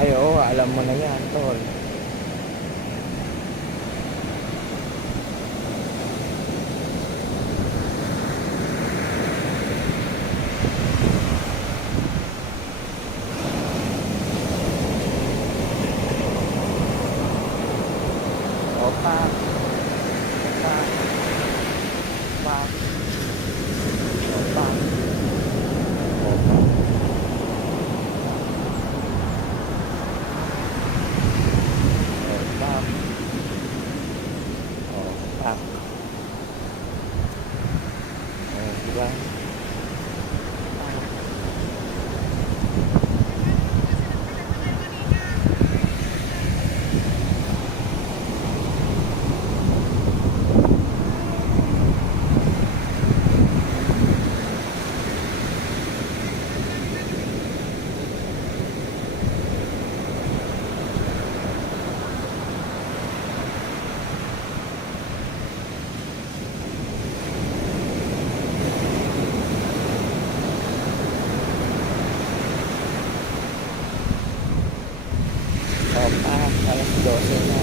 Ay, oo, alam mo na yan, tol. Opa. Opa. Opa. Opa. Opa. Opa. Opa. Oh, diba? Opa, alas 12 na.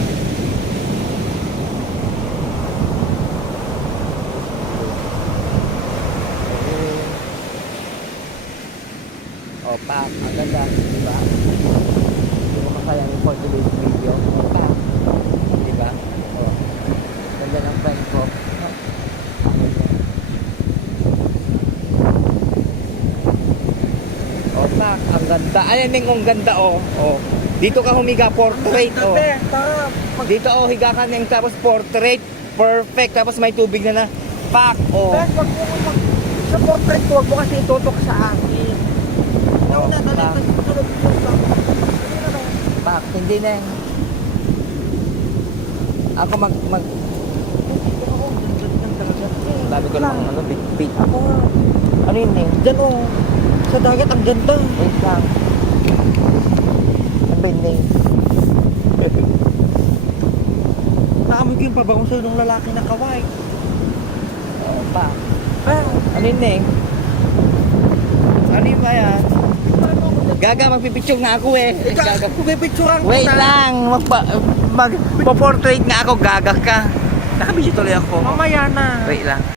Opa, ang ganda, di ba? Hindi ko masayang for today's video. Opa, di ba? Oh, ganda ng friend ko. Opa, ang ganda. Ayan din ang ganda, oh. Oh. Dito ka humiga, portrait, oh. Dito, oh, higa ka ng tapos portrait. Perfect. Tapos may tubig na na. Pak, oh. Wag mo sa portrait ko, wag mo kasi itutok sa akin. Oh, Nauna, pak. Pak, hindi na. Ako sabi ko lang, ano, bit. Ako nga. Ano yun eh? Diyan oh. Sa dagat ang ganda. Wait lang. Ang bending. Naamoy ko yung pabakong sa'yo ng lalaki na kaway. Oh, pak. Pero, Ano yun eh? Ano yun ba yan? Gaga, magpipicture nga ako eh. Gaga. pipicturean ko Wait lang, magpo-portrait nga ako, gaga ka. Nakabili tuloy ako. Mamaya na. Wait lang.